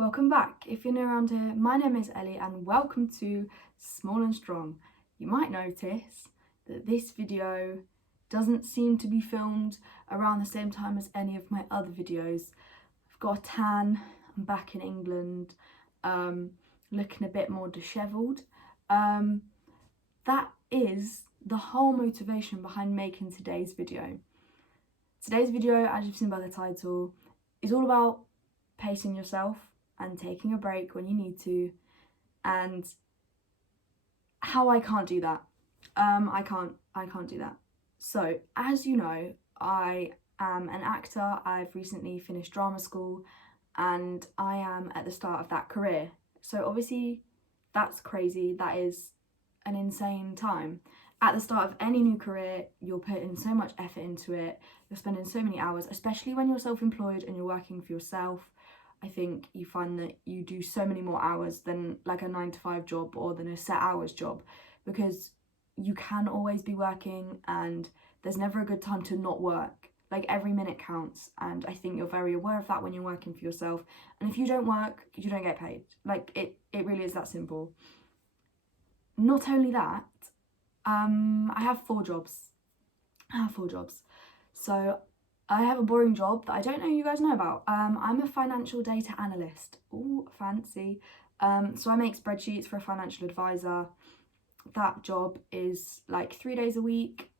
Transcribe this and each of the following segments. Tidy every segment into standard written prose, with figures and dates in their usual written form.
Welcome back. If you're new around here, my name is Ellie and welcome to Small and Strong. You might notice that this video doesn't seem to be filmed around the same time as any of my other videos. I've got a tan, I'm back in England, looking a bit more dishevelled. That is the whole motivation behind making today's video. Today's video, as you've seen by the title, is all about pacing yourself and taking a break when you need to, and how I can't do that. I can't do that. So, as you know, I am an actor. I've recently finished drama school and I am at the start of that career. So obviously that's crazy. That is an insane time. At the start of any new career, you're putting so much effort into it. You're spending so many hours, especially when you're self-employed and you're working for yourself. I think you find that you do so many more hours than like a 9-to-5 job or than a set hours job, because you can always be working and there's never a good time to not work. Like, every minute counts, and I think you're very aware of that when you're working for yourself. And if you don't work, you don't get paid. Like, it really is that simple. Not only that, I have 4 jobs. So I have a boring job that I don't know you guys know about. I'm a financial data analyst. Ooh, fancy. So I make spreadsheets for a financial advisor. That job is like 3 days a week,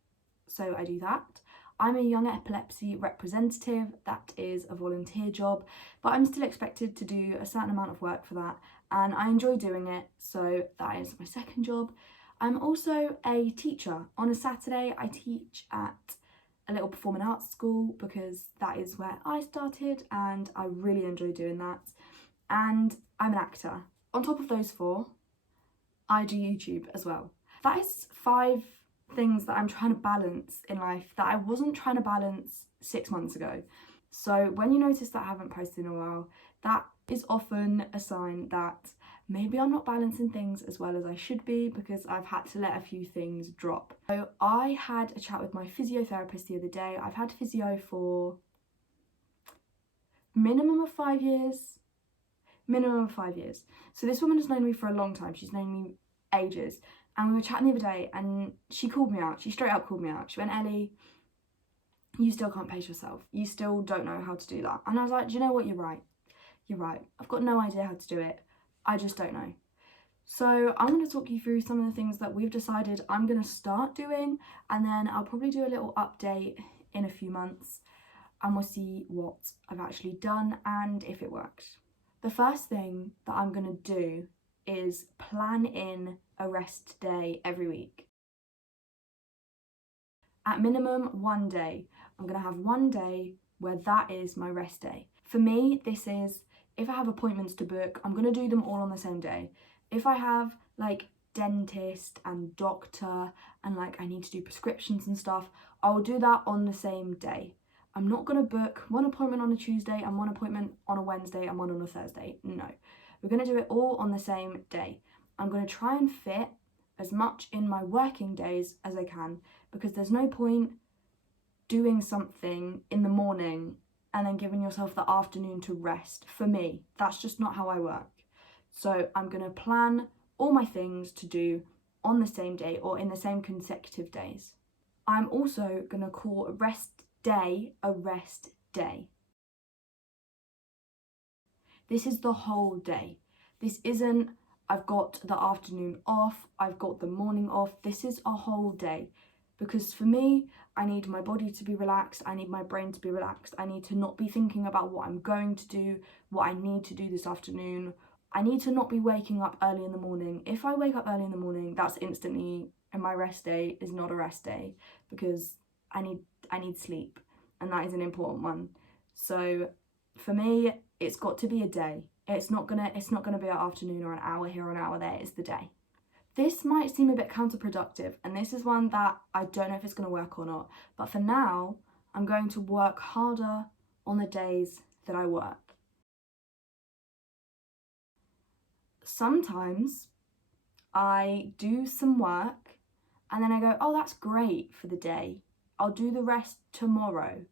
so I do that. I'm a young epilepsy representative. That is a volunteer job, but I'm still expected to do a certain amount of work for that, and I enjoy doing it, so that is my second job. I'm also a teacher. On a Saturday, I teach at a little performing arts school because that is where I started and I really enjoy doing that. And I'm an actor. On top of those 4, I do YouTube as well. That is 5 things that I'm trying to balance in life that I wasn't trying to balance 6 months ago. So when you notice that I haven't posted in a while, that is often a sign that maybe I'm not balancing things as well as I should be, because I've had to let a few things drop. So I had a chat with my physiotherapist the other day. I've had physio for minimum of 5 years. So this woman has known me for a long time. She's known me ages. And we were chatting the other day and she called me out. She straight up called me out. She went, "Ellie, you still can't pace yourself. You still don't know how to do that." And I was like, "Do you know what? You're right. I've got no idea how to do it. I just don't know." So I'm going to talk you through some of the things that we've decided I'm going to start doing, and then I'll probably do a little update in a few months and we'll see what I've actually done and if it works. The first thing that I'm going to do is plan in a rest day every week. At minimum 1 day. I'm going to have 1 day where that is my rest day. For me, this is, if I have appointments to book, I'm going to do them all on the same day. If I have like dentist and doctor and like I need to do prescriptions and stuff, I'll do that on the same day. I'm not going to book one appointment on a Tuesday and one appointment on a Wednesday and one on a Thursday. No, we're going to do it all on the same day. I'm going to try and fit as much in my working days as I can, because there's no point doing something in the morning and then giving yourself the afternoon to rest. For me, that's just not how I work. So I'm going to plan all my things to do on the same day or in the same consecutive days. I'm also going to call a rest day a rest day. This is the whole day. This isn't, I've got the afternoon off, I've got the morning off. This is a whole day. Because for me, I need my body to be relaxed, I need my brain to be relaxed, I need to not be thinking about what I'm going to do, what I need to do this afternoon. I need to not be waking up early in the morning. If I wake up early in the morning, that's instantly, and my rest day is not a rest day, because I need sleep, and that is an important one. So for me, it's got to be a day. It's not gonna be an afternoon or an hour here or an hour there. It's the day. This might seem a bit counterproductive, and this is one that I don't know if it's going to work or not, but for now, I'm going to work harder on the days that I work. Sometimes I do some work and then I go, "Oh, that's great for the day. I'll do the rest tomorrow."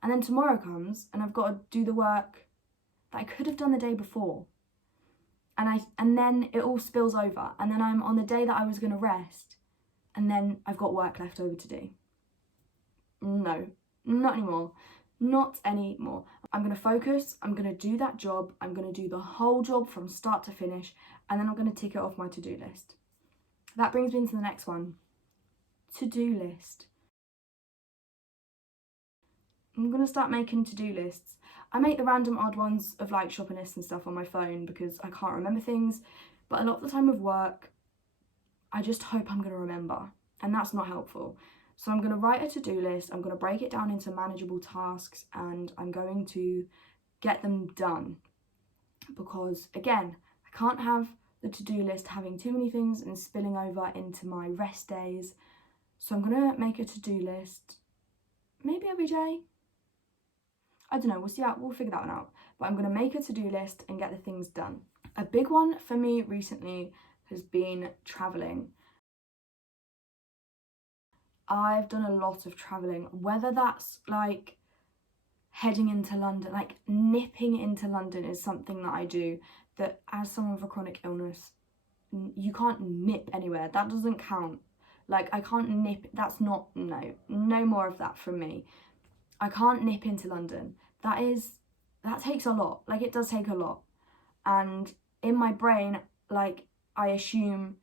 And then tomorrow comes and I've got to do the work that I could have done the day before. And then it all spills over, and then I'm on the day that I was going to rest, and then I've got work left over to do. No, not anymore. Not anymore. I'm going to focus, I'm going to do that job, I'm going to do the whole job from start to finish, and then I'm going to tick it off my to-do list. That brings me into the next one. To-do list. I'm going to start making to-do lists. I make the random odd ones of like shopping lists and stuff on my phone because I can't remember things, but a lot of the time with work, I just hope I'm going to remember, and that's not helpful. So I'm going to write a to-do list, I'm going to break it down into manageable tasks, and I'm going to get them done. Because again, I can't have the to-do list having too many things and spilling over into my rest days. So I'm going to make a to-do list maybe every day. I don't know, we'll figure that one out. But I'm going to make a to-do list and get the things done. A big one for me recently has been travelling. I've done a lot of travelling, whether that's like heading into London, like nipping into London is something that I do, that as someone with a chronic illness, you can't nip anywhere. That doesn't count. Like, I can't nip, that's not, no more of that from me. I can't nip into London. That takes a lot. Like, it does take a lot. And in my brain, like, I assume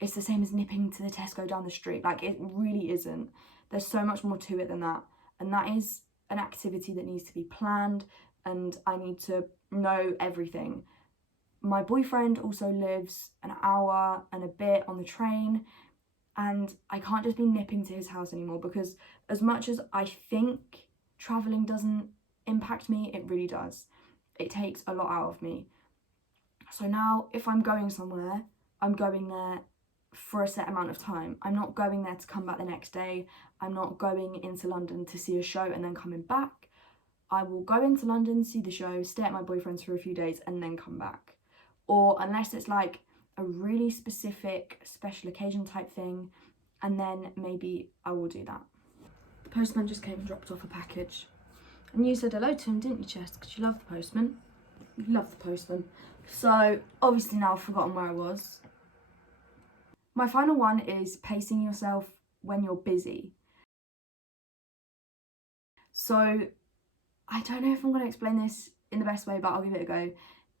it's the same as nipping to the Tesco down the street. Like, it really isn't. There's so much more to it than that. And that is an activity that needs to be planned, and I need to know everything. My boyfriend also lives an hour and a bit on the train, and I can't just be nipping to his house anymore, because as much as I think travelling doesn't impact me, it really does. It takes a lot out of me. So now if I'm going somewhere, I'm going there for a set amount of time. I'm not going there to come back the next day. I'm not going into London to see a show and then coming back. I will go into London, see the show, stay at my boyfriend's for a few days and then come back. Or unless it's like a really specific special occasion type thing, and then maybe I will do that. The postman just came and dropped off a package. And you said hello to him, didn't you, Chess? Because you love the postman. You love the postman. So obviously now I've forgotten where I was. My final one is pacing yourself when you're busy. So I don't know if I'm going to explain this in the best way, but I'll give it a go.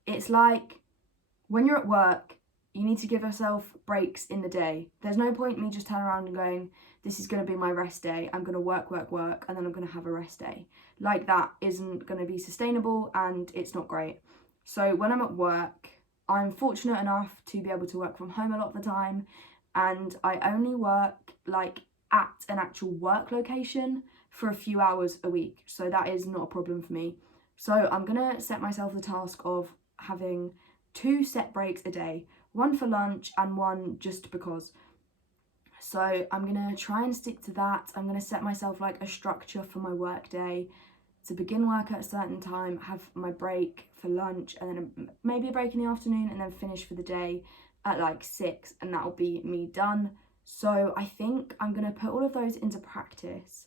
It's like when you're at work, you need to give yourself breaks in the day. There's no point in me just turning around and going, this is going to be my rest day. I'm going to work, and then I'm going to have a rest day. Like, that isn't going to be sustainable and it's not great. So when I'm at work, I'm fortunate enough to be able to work from home a lot of the time, and I only work like at an actual work location for a few hours a week. So that is not a problem for me. So I'm going to set myself the task of having 2 set breaks a day, one for lunch and one just because. So I'm going to try and stick to that. I'm going to set myself like a structure for my work day, to begin work at a certain time, have my break for lunch, and then maybe a break in the afternoon, and then finish for the day at like 6, and that'll be me done. So I think I'm going to put all of those into practice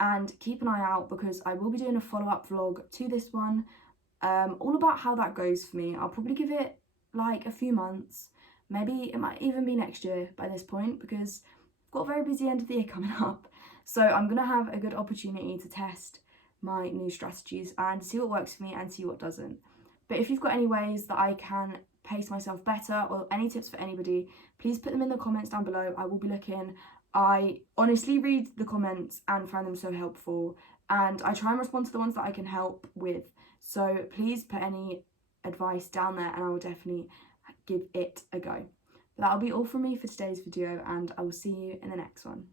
and keep an eye out, because I will be doing a follow-up vlog to this one, all about how that goes for me. I'll probably give it like a few months. Maybe it might even be next year by this point, because I've got a very busy end of the year coming up. So I'm going to have a good opportunity to test my new strategies and see what works for me and see what doesn't. But if you've got any ways that I can pace myself better, or any tips for anybody, please put them in the comments down below. I will be looking. I honestly read the comments and find them so helpful, and I try and respond to the ones that I can help with. So please put any advice down there and I will definitely give it a go. But that'll be all from me for today's video, and I will see you in the next one.